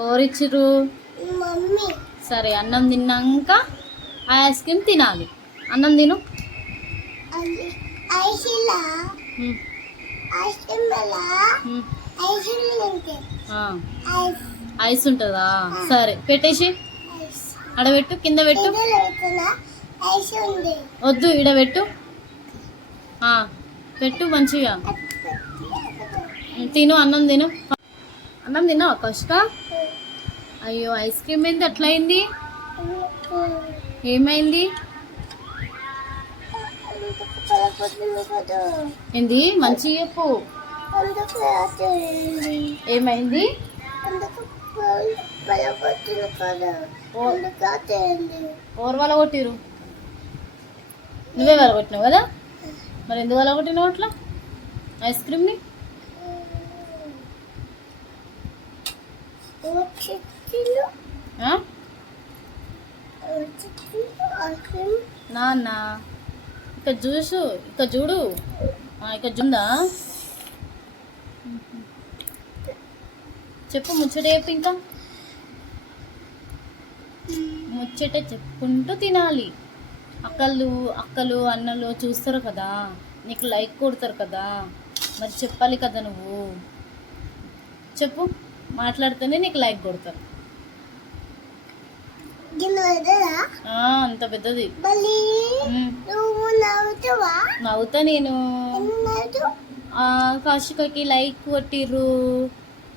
ఎవరిచ్చిర్రు? సరే, అన్నం తిన్నాక ఐస్ క్రీమ్ తినాలి. అన్నం తిను. ఐస్ ఉంటుందా? సరే పెట్టేసి అడబెట్టు, కింద పెట్టు. వద్దు, ఇడబెట్టు. పెట్టు మంచిగా. తిను, అన్నం తిను. అన్నం తిన్నావా కష్ట? అయ్యో, ఐస్ క్రీమ్ ఏంది అట్లా అయింది? ఏమైంది? ఏంది మంచిగా చెప్పు. ఏమైంది? ఎవరు వల్ల కొట్టిరు? నువ్వే వల్ల కొట్టినావు కదా. మరి ఎందుకు వల్ల కొట్టినావు అట్లా ఐస్ క్రీమ్ని? నాన్న ఇక్కడ చూసు, ఇక్కడ చూడు, ఇక్కడ చూందా? చెప్పు, ముచ్చట చెప్పు. ఇంకా ముచ్చట చెప్పుకుంటూ తినాలి. అక్కలు అన్నలు చూస్తారు కదా, నీకు లైక్ కొడతారు కదా, మరి చెప్పాలి కదా. నువ్వు చెప్పు, మాట్లాడితేనే నీకు లైక్ కొడతారు. అంత పెద్దది. నవ్వుతా నేను. కౌశికకి లైక్ కొట్టిర్రు,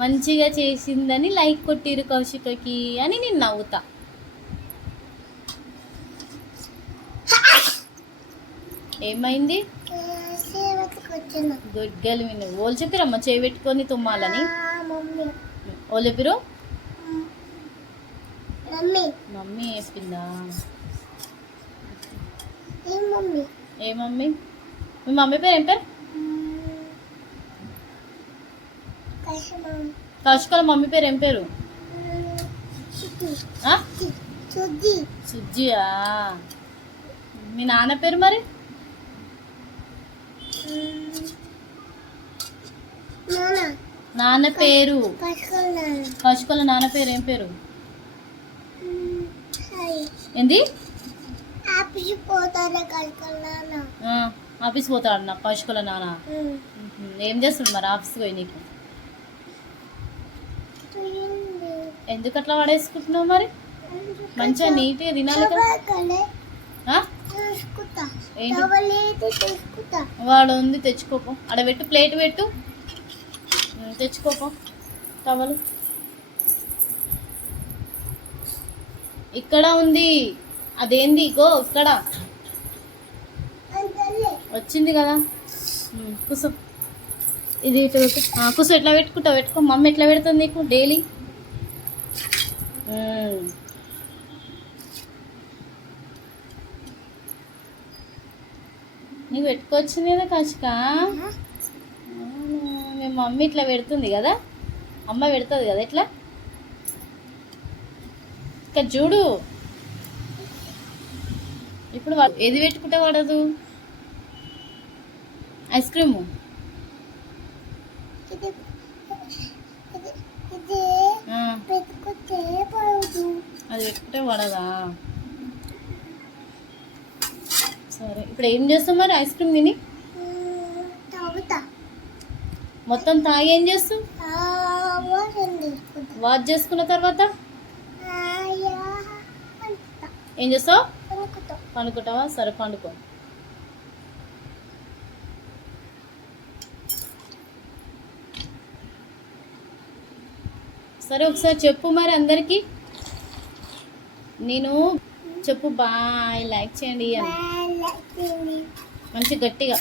మంచిగా చేసిందని లైక్ కొట్టిర్రు కౌశికకి అని నేను నవ్వుతా. ఏమైంది? గుడ్గలు విను. వాళ్ళు చెప్పిరమ్మా చేయి పెట్టుకొని తుమ్మాలని. వాళ్ళు చెప్పిరు? మమ్మీ చెప్పిందా? ఏ మమ్మీ? మీ మమ్మీ పేరు ఏం పేరు? కౌశికల మమ్మీ పేరు ఏం పేరు? సుజ్జియా? మీ నాన్న పేరు మరి? నాన్న పేరు? కౌశికల నాన్న పేరు ఏం పేరు? ఏంది? ఆఫీస్ పోతాడు నా కౌశికల నాన్న. ఏం చేస్తాడు మరి ఆఫీస్కి పోయి? నీకు ఎందుకు అట్లా పడేసుకుంటున్నావు? మరి మంచిగా నీట్గా తినాలి కదా. వాడు ఉంది, తెచ్చుకోపో. అక్కడ పెట్టు, ప్లేట్ పెట్టు, తెచ్చుకోపో టవలు. ఇక్కడ ఉంది. అదేంది? ఇగో ఇక్కడ వచ్చింది కదా. కుసు, ఇది ఇటు పెట్టు. కుసు ఎట్లా పెట్టుకుంటావు? పెట్టుకో. మమ్మీ ఎట్లా పెడుతుంది నీకు డైలీ? నీకు పెట్టుకొచ్చింది కదా కౌశిక. మీ మమ్మీ ఇట్లా పెడుతుంది కదా, అమ్మ పెడుతుంది కదా ఇట్లా. ఇక్కడ చూడు, ఇప్పుడు ఏది పెట్టుకుంటే పడదు? ఐస్ క్రీము అది పెట్టుకుంటే పడదా? సరే, ఇప్పుడు ఏం చేస్తావు మరి? ఐస్ క్రీమ్ తిని మొత్తం తాగి ఏం చేస్తావు? వాష్ చేసుకున్న తర్వాత ఏం చేస్తావు? పండుకుంటావా? సరే పండుకో. సరే, ఒకసారి చెప్పు మరి అందరికి. నేను చెప్పు, బాయ్, లైక్ చేయండి అని మంచి గట్టిగా.